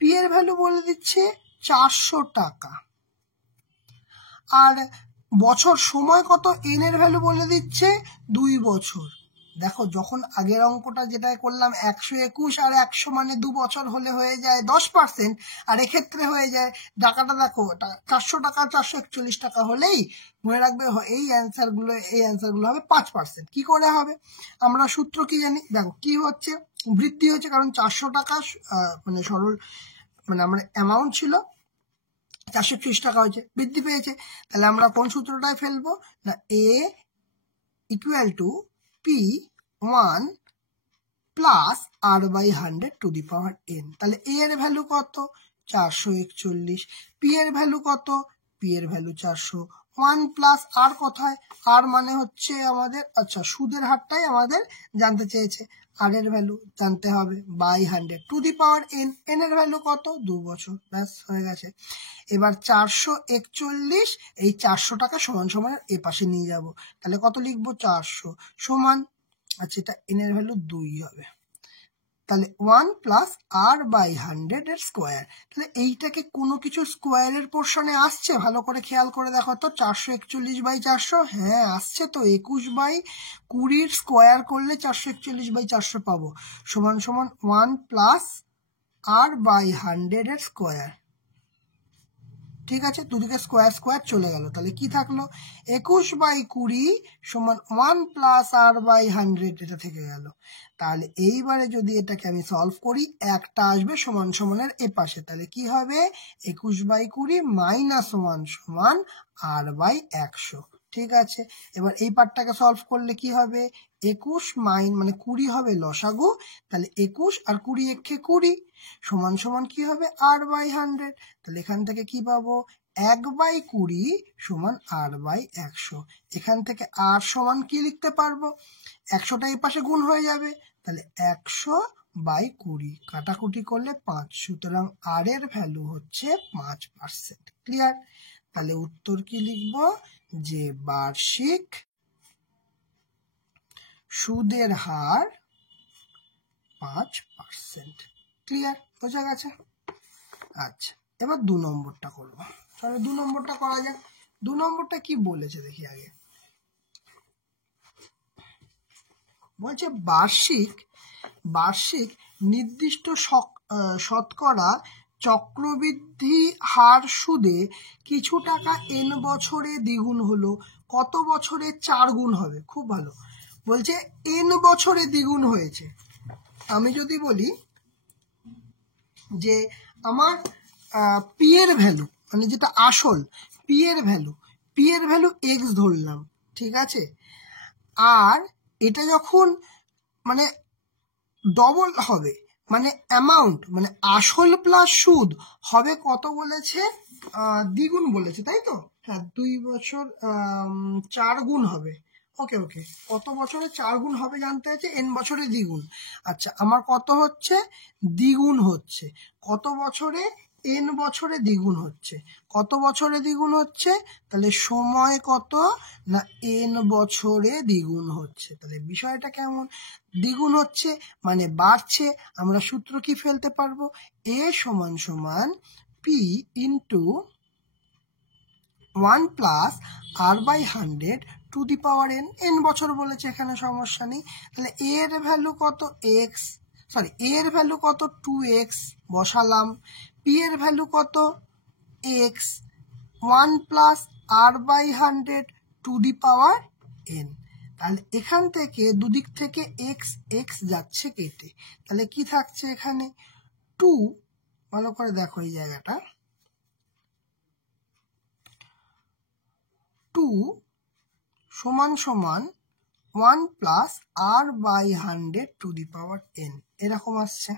পি এর ভ্যালু বলে দিচ্ছে 400 টাকা। আর বছর সময় কত? এন এর ভ্যালু বলে দিচ্ছে 2 বছর। দেখো, যখন আগের অঙ্কটা যেটা করলাম 121 আর 100 মানে 2 বছর হলে হয়ে যায় 10%, আর এক্ষেত্রে হয়ে যায় টাকাটা, দেখো 400 টাকা 441 টাকা হলেই মনে রাখবে এই অ্যান্সারগুলো হবে 5%। কি করে হবে? আমরা সূত্র কি জানি? দেখো কি হচ্ছে, বৃদ্ধি হচ্ছে, কারণ 400 টাকা মানে সরল মানে আমার অ্যামাউন্ট ছিল 430 টাকা হয়েছে, বৃদ্ধি পেয়েছে। তাহলে আমরা কোন সূত্রটায় ফেলবো না, A equal to P1 plus R/100 to the power n। তাহলে এ এর ভ্যালু কত? 441। পি এর ভ্যালু কত? পি এর ভ্যালু 400। 1 প্লাস আর কোথায়? আর মানে হচ্ছে আমাদের, আচ্ছা, সুদের হারটাই আমাদের জানতে চেয়েছে, আর এর ভ্যালু জানতে হবে by 100 to the power n। n এর ভ্যালু কত? 2 বছর। ব্যাস হয়ে গেছে। এবার 441, এই 400 টাকা সমান সমান এ পাশে নিয়ে যাব, তাহলে কত লিখবো? 400 সমান, আচ্ছা, এটা n এর ভ্যালু 2 হবে, তাহলে 1 প্লাস R/100 এর স্কোয়ার। তাহলে এইটাকে কোনো কিছু স্কোয়ারের পোর্শনে আসছে? ভালো করে খেয়াল করে দেখো তো, 441/400, হ্যাঁ আসছে তো। 21/20 স্কোয়ার করলে 441/400 পাবো, সমান সমান 1 প্লাস R/100 এর স্কোয়ার। ঠিক আছে, দুদিকে স্কোয়ার স্কোয়ার চলে গেল, তাহলে কি থাকলো? 21/20 সমান 1 প্লাস R/100, এটা থেকে গেল। তাহলে এইবারে যদি এটাকে আমি সলভ করি, একটা আসবে সমান সমানের এ পাশে, তাহলে কি হবে? 21/20 মাইনাস 1 সমান R/100। ঠিক আছে, এবার এই পার্টটাকে সলভ করলে কি হবে? 21 মানে 20 হবে লসাগু, তাহলে 21 আর 20 একে 20 সমান সমান কি হবে? R/100। তাহলে এখান থেকে কি পাবো? 1/20 সমান R/100। এখান থেকে R সমান কি লিখতে পারবো? 100টা এই পাশে গুণ হয়ে যাবে, তাহলে 100/20 কাটাকুটি করলে 5, সুতরাং R এর ভ্যালু হচ্ছে 5%। ক্লিয়ার? তাহলে উত্তর কি লিখবো? যে বার্ষিক সুদের হার 5%। ক্লিয়ার? বোঝা গেছে? আচ্ছা, এবার 2 নম্বরটা করবো। তাহলে 2 নম্বরটা করা যাক। 2 নম্বরটা কি বলেছে দেখি আগে। বলছে বার্ষিক নির্দিষ্ট শতকরা চক্রবৃদ্ধি হার সুদে কিছু টাকা n বছরে দ্বিগুণ হলো, কত বছরে 4 গুণ হবে? খুব ভালো। বলছে n বছরে দ্বিগুণ হয়েছে। আমি যদি বলি যে আমার পি এর ভ্যালু, মানে যেটা আসল পি এর ভ্যালু x ধরলাম, ঠিক আছে, আর এটা যখন মানে ডবল হবে, মানে অ্যামাউন্ট, মানে আসল প্লাস সুদ হবে কত বলেছে? দ্বিগুণ বলেছে, তাই তো? হ্যাঁ, 2 বছর 4 গুণ হবে। ওকে, কত বছরে 4 গুণ হবে জানতে হচ্ছে, n বছরে দ্বিগুণ। আচ্ছা, আমার কত হচ্ছে? দ্বিগুণ হচ্ছে। কত বছরে? n বছরে দ্বিগুণ হচ্ছে। কত বছরে দ্বিগুণ হচ্ছে? তাহলে সময় কত না n বছরে দ্বিগুণ হচ্ছে। তাহলে বিষয়টা কেমন? দ্বিগুণ হচ্ছে মানে বাড়ছে। আমরা সূত্র কি ফেলতে পারবো? a সমান সমান p into 1 plus R/100 to the power n। n বছর বলেছে, এখানে সমস্যা নেই। তাহলে এর ভ্যালু কত? এর ভ্যালু কত? 2x বসালাম। p এর ভ্যালু কত? x। 1 plus R/100 to the power n। তাহলে এখান থেকে দুদিক থেকে x যাচ্ছে কেটে, তাহলে কি থাকছে এখানে? 2 ভালো করে দেখো এই জায়গাটা, 2 সমান সমান 1 plus r by 100 to the power n, এরকম আসছে।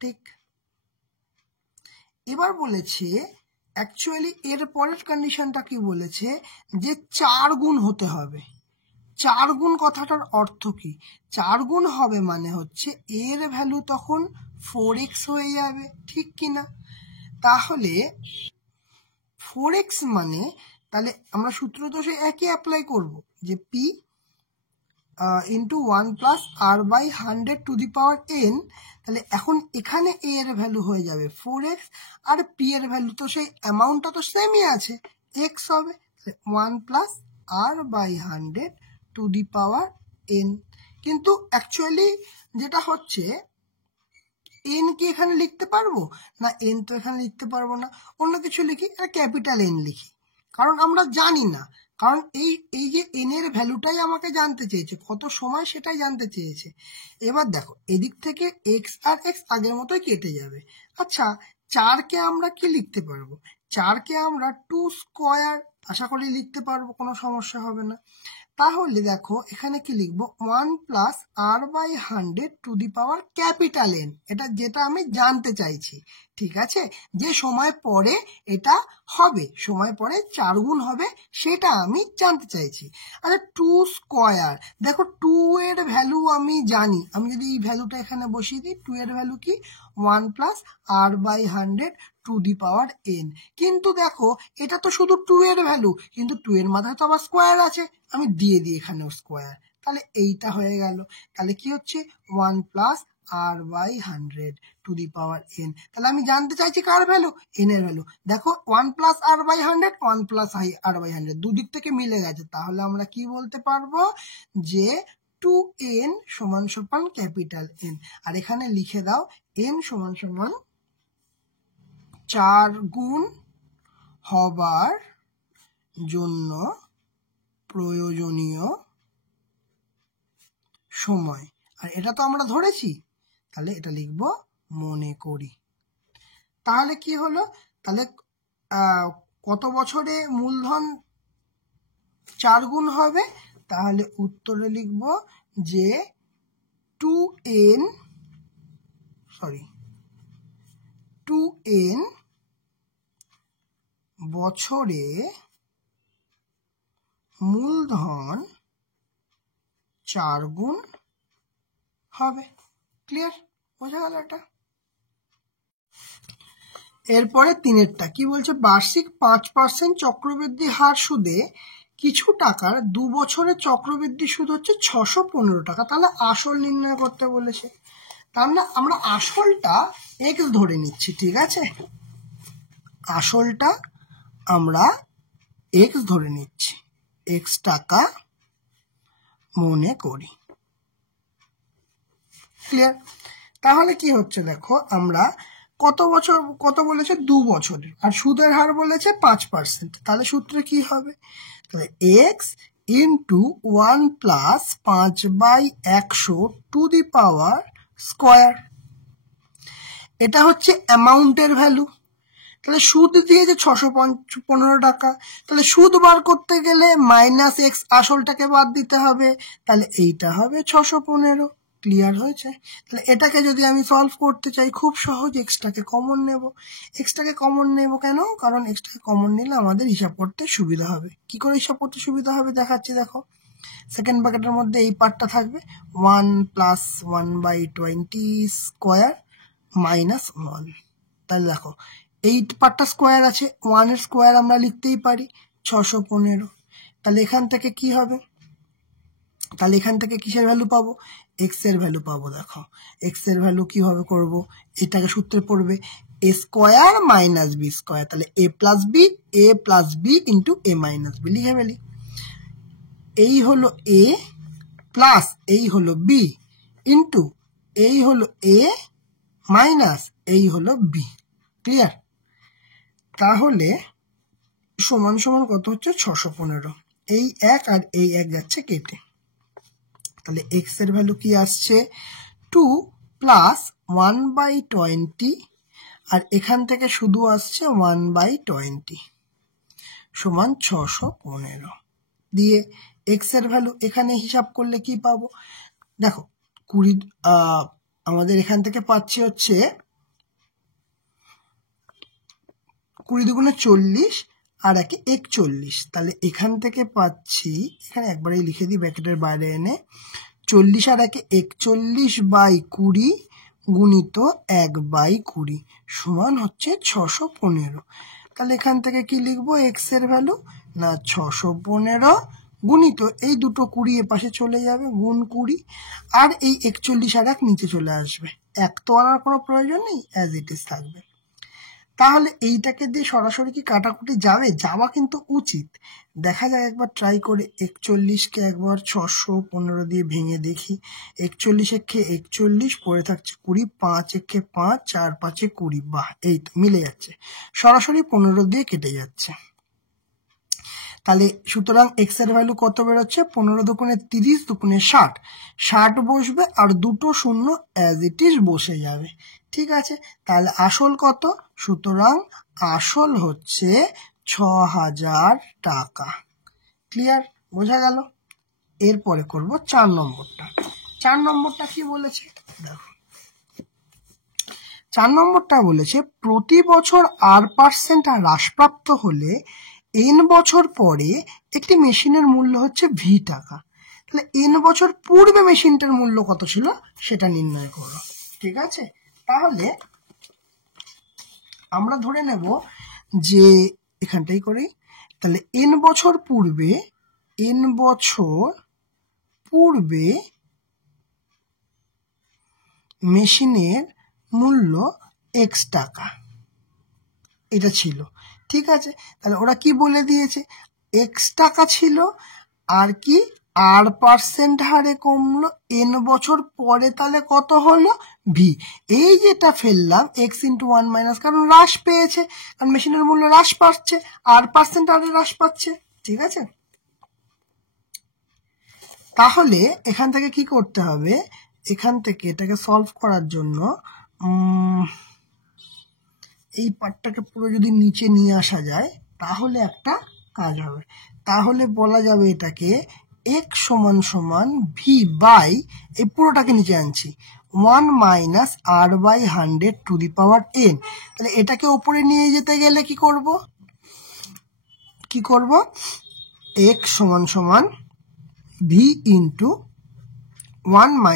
ঠিক, এবার বলেছে অ্যাকচুয়ালি এর পরের কন্ডিশনটা কি বলেছে, যে 4 গুণ হতে হবে। 4 গুণ কথাটার অর্থ কি, 4 গুণ হবে মানে হচ্ছে এর ভ্যালু তখন 4x হয়ে যাবে, ঠিক কিনা? তাহলে 4x মানে, তাহলে আমরা সূত্র তো সে একই অ্যাপ্লাই করব, যে p into 1 plus r by 100 to the power n। তাহলে এখন এখানে a এর ভ্যালু হয়ে যাবে 4x, আর p এর ভ্যালু তো সেই অ্যামাউন্টটা তো সেমই আছে, x হবে। 1 plus r by 100 to the power n। কিন্তু অ্যাকচুয়ালি যেটা হচ্ছে, n কি এখানে লিখতে পারবো না, n তো এখানে লিখতে পারবো না, অন্য কিছু লিখি, এটা ক্যাপিটাল n লিখি, কারণ আমরা জানি না, কারণ এই যে n এর ভ্যালুটাই আমাকে জানতে চেয়েছে, কত সময় সেটাই জানতে চেয়েছে। এবার দেখো এদিক থেকে x আর x আগের মতোই কেটে যাবে। আচ্ছা, 4কে আমরা কি লিখতে পারবো, 4কে আমরা 2 স্কোয়ার আশা করি লিখতে পারবো, কোনো সমস্যা হবে না। তাহলে দেখো এখানে কি লিখবো, 1 plus r by 100 to the power capital n, এটা যেটা আমি জানতে চাইছি। ঠিক আছে, যে সময় পরে এটা হবে, সময় পরে 4 গুণ হবে, সেটা আমি জানতে চাইছি। আচ্ছা, 2 স্কোয়ার, দেখো 2 এর ভ্যালু আমি জানি, আমি যদি এই ভ্যালুটা এখানে বসিয়ে দিই, 2 এর ভ্যালু কি 1 plus r by 100 to the power n। কিন্তু দেখো এটা তো শুধু 2 এর ভ্যালু, কিন্তু 2 এর মাথায় তো আবার স্কোয়ার আছে, আমি দিয়ে দিই এখানেও স্কোয়ার, তাহলে এইটা হয়ে গেল। তাহলে কি হচ্ছে 1 plus r by 100 to the power n। তাহলে আমি জানতে চাইছি কার ভ্যালু, n এর ভ্যালু। দেখো 1 plus r by 100, 1 plus r by 100 দুদিক থেকে মিলে গেছে, তাহলে আমরা কি বলতে পারবো, যে 2n সমান সমান ক্যাপিটাল n। আর এখানে লিখে দাও n সমান সমান 4 গুণ হবার জন্য প্রয়োজনীয় সময়, আর এটা তো আমরা ধরেছি, তাহলে এটা লিখব মনে করি। তাহলে কি হলো, তাহলে কত বছরে মূলধন 4 গুণ হবে, তাহলে উত্তরে লিখব যে 2n বছরে মূলধন 4 গুণ হবে। ক্লিয়ার, বোঝা গেল এটা? এরপরে 3এরটা কি বলছে, বার্ষিক 5% চক্রবৃদ্ধি হার সুদে কিছু টাকার 2 বছরের চক্রবৃদ্ধি সুদ হচ্ছে 615 টাকা। তাহলে আসল নির্ণয় করতে বলেছে, তাহলে আমরা আসলটা x ধরে নিচ্ছি। ঠিক আছে, আসলটা আমরা x ধরে নিচ্ছি, x টাকা মনে করি। ক্লিয়ার? তাহলে কি হচ্ছে দেখো, আমরা কত বছর, কত বলেছে 2 বছরের, আর সুদের হার বলেছে 5%। তাহলে সূত্রে কি হবে, তাহলে x into 1 plus 5/100 two the power square, এটা হচ্ছে অ্যামাউন্টের ভ্যালু। তাহলে সুদ দিয়েছে 615 টাকা, তাহলে সুদ বার করতে গেলে মাইনাস x আসলটাকে বাদ দিতে হবে, তাহলে এইটা হবে 615। ক্লিয়ার হয়েছে? তাহলে এটাকে যদি আমি সলভ করতে চাই, খুব সহজ, এক্সটাকে কমন নেব। এক্সটাকে কমন নেব কেন, কারণ এক্সটাকে কমন নিলে আমাদের হিসাব করতে সুবিধা হবে। কি করে হিসাব করতে সুবিধা হবে দেখাচ্ছি, দেখো সেকেন্ড ব্র্যাকেটের মধ্যে এই পার্টটা থাকবে, 1 প্লাস 1/20 স্কোয়ার মাইনাস 1। তাহলে দেখো এই পার্টটা স্কোয়ার আছে, 1 এর স্কোয়ার আমরা লিখতেই পারি 615। তাহলে এখান থেকে কি হবে, তাহলে এখান থেকে কিসের ভ্যালু পাবো, এক্স এর ভ্যালু পাবো। দেখো এক্স এর ভ্যালু কিভাবে করব, এটাকে সূত্রে পড়বে এ স্কোয়ার মাইনাস বি স্কোয়ার, তাহলে এ প্লাস বি ইন্টু এ মাইনাস বি লিখে ফেলি। এই হলো এ প্লাস এই হলো বি ইন্টু এই হলো এ মাইনাস এই হলো বি। ক্লিয়ার? তাহলে সমান সমান কত হচ্ছে 615, এই 1 আর এই 1 যাচ্ছে কেটে, তাহলে x এর ভ্যালু কি আসছে 2 প্লাস 1/20 আর এখান থেকে শুধু আসছে 1/20 সমান 615 দিয়ে এক্স এর ভ্যালু এখানে হিসাব করলে কি পাবো? দেখো 20 আমাদের এখান থেকে পাচ্ছি হচ্ছে 20 দুগুণে 40 আর একে 41, তাহলে এখান থেকে পাচ্ছি, এখানে একবারেই লিখে দিই ব্র্যাকেটের বাইরে এনে, 40 আর একে 41/20 গুণিত 1/20 সমান হচ্ছে 615। তাহলে এখান থেকে কি লিখবো এক্স এর ভ্যালু? না 615 গুণিত এই দুটো 20 এ পাশে চলে যাবে, গুণ 20 আর এই 41 আর এক নিচে চলে আসবে, এক তো আনার কোনো প্রয়োজন নেই, অ্যাজ ইট ইজ থাকবে। তাহলে এইটাকে দিয়ে সরাসরি কি কাটাকুটি যাবে? যাওয়া কিন্তু উচিত। দেখা যাক একবার ট্রাই করে, 41কে একবার 615 দিয়ে ভেঙে দেখি। 41 একে 41 পড়ে থাকছে 20, 5 একে 5, 4 5 20, বাহ এই তো মিলে যাচ্ছে, সরাসরি 15 দিয়ে কেটে যাচ্ছে। তাহলে সুতরাং এক্স এর ভ্যালু কত বেরোচ্ছে? 15 দুগুণে 30 দুগুণে 60, 60 বসবে আর দুটো শূন্য অ্যাজ ইট ইজ বসে যাবে। ঠিক আছে, তাহলে আসল কত? সুতরাং আসল হচ্ছে 6000 টাকা। ক্লিয়ার? বোঝা গেল? এরপরে করব 4 নম্বরটা। 4 নম্বরটা কি বলেছে দেখো, 4 নম্বরটা বলেছে প্রতি বছর R% হ্রাসপ্রাপ্ত হলে n বছর পরে একটি মেশিনের মূল্য হচ্ছে ভি টাকা। তাহলে n বছর পূর্বে মেশিনটার মূল্য কত ছিল সেটা নির্ণয় করো। ঠিক আছে, তাহলে আমরা ধরে নেব যে এখানটাই করি, তাহলে n বছর পূর্বে মেশিনের মূল্য x টাকা এটা ছিল। ঠিক আছে, তাহলে ওরা কি বলে দিয়েছে? x টাকা ছিল আর কি R% হারে কমলো, n বছর পরে তাহলে কত হলো? ভি। এই যেটা ফেললাম x × 1 - কারণ হ্রাস পেয়েছে, কারণ মেশিনের মূল্য হ্রাস পাচ্ছে, R% হারে হ্রাস পাচ্ছে। ঠিক আছে, তাহলে এখান থেকে কি করতে হবে? এখান থেকে এটাকে সলভ করার জন্য এই পার্টটাকে পুরো যদি নিচে নিয়ে আসা যায় তাহলে একটা কাজ হবে। তাহলে বলা যাবে এটাকে x = v বাই, এই পুরোটাকে নিচে আনছি, 1 - R/100⁴n। তাহলে এটাকে উপরে নিয়ে যেতে গেলে কি করব? x = v × 1 -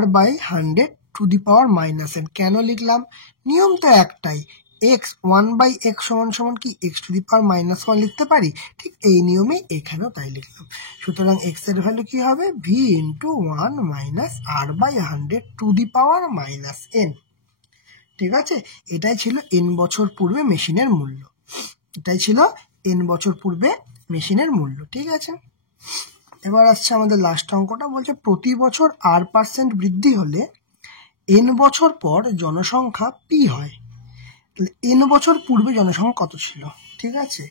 R/100⁻n। কেন লিখলাম? নিয়ম তো একটাই, x 1/x কি x⁻−1 লিখতে পারি, ঠিক এই নিয়মে এখানেও তাই লিখলাম। সুতরাং x এর ভ্যালু কি হবে? v × 1 - R/100⁻n। ঠিক আছে, এটাই ছিল n বছর পূর্বে মেশিনের মূল্য, ঠিক আছে। এবার আসছে আমাদের লাস্ট অঙ্কটা, বলছে প্রতি বছর R% বৃদ্ধি হলে n বছর পর জনসংখ্যা p হয়। তাহলে n বছর পূর্বে জনসংখ্যা কত ছিল? ঠিক আছে,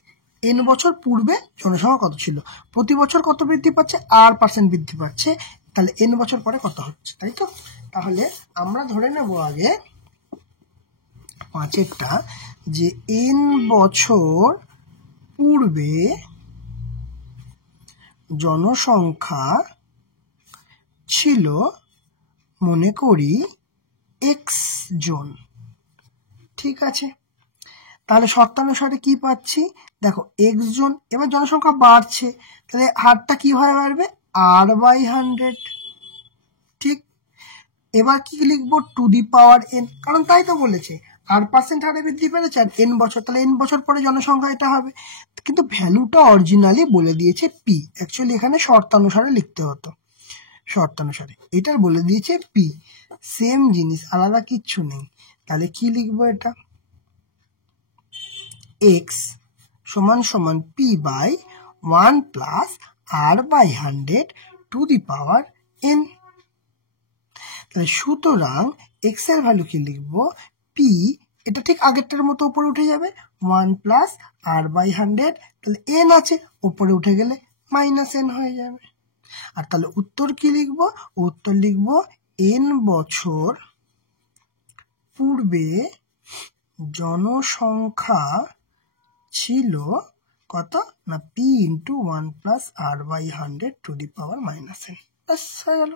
n বছর পূর্বে জনসংখ্যা কত ছিল? প্রতি বছর কত বৃদ্ধি পাচ্ছে? R% বৃদ্ধি পাচ্ছে, তাহলে n বছর পরে কত হচ্ছে, তাই তো? তাহলে আমরা ধরে নেব আগে 5-এরটা, যে n বছর পূর্বে জনসংখ্যা ছিল মনে করি x জন। ঠিক আছে, তাহলে শর্তানুসারে কি পাচ্ছি? দেখো x জন, এবার জনসংখ্যা বাড়ছে, তাহলে হারটা কিভাবে বাড়বে? R/100। ঠিক, এবার কি লিখবো? টু দি পাওয়ার n, কারণ তাই তো বলেছে R% হারে বৃদ্ধি পেয়েছে আর n বছর, তাহলে n বছর পরে জনসংখ্যা এটা হবে। কিন্তু ভ্যালুটা অরিজিনালি বলে দিয়েছে p, অ্যাকচুয়ালি এখানে শর্তানুসারে লিখতে হতো, শর্তানুসারে এটার বলে দিয়েছে p, সেম জিনিস, আলাদা কিচ্ছু নেই। তাহলে কি লিখবো? এটা x = p/1 + R/100⁻n। তাহলে সুতরাং x এর ভ্যালু কি লিখবো? p, এটা ঠিক আগেরটার মতো উপরে উঠে যাবে, 1 + R/100, তাহলে n আছে, উপরে উঠে গেলে -n হয়ে যাবে। আর তাহলে উত্তর কি লিখবো? উত্তর লিখবো n বছর পূর্বে জনসংখ্যা ছিল কত না p into 1 plus r by 100 to the power minus n। ব্যাস হয়ে গেল,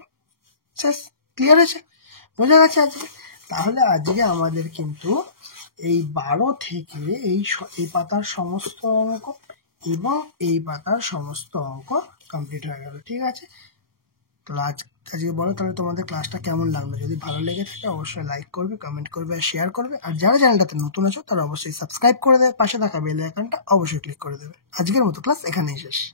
শেষ। ক্লিয়ার হয়েছে? বোঝা গেছে আজকে? তাহলে আজকে আমাদের কিন্তু এই 12 থেকে এই পাতার সমস্ত অঙ্ক এবং এই পাতার সমস্ত অঙ্ক কমপ্লিট হয়ে গেল। ঠিক আছে? আজকে বলো তাহলে তোমাদের ক্লাসটা কেমন লাগলো? যদি ভালো লেগে থাকে অবশ্যই লাইক করবে, কমেন্ট করবে আর শেয়ার করবে। আর যারা চ্যানেলটাতে নতুন আছো তারা অবশ্যই সাবস্ক্রাইব করে দেবে, পাশে থাকা বেল আইকনটা অবশ্যই ক্লিক করে দেবে। আজকের মতো ক্লাস এখানেই শেষ।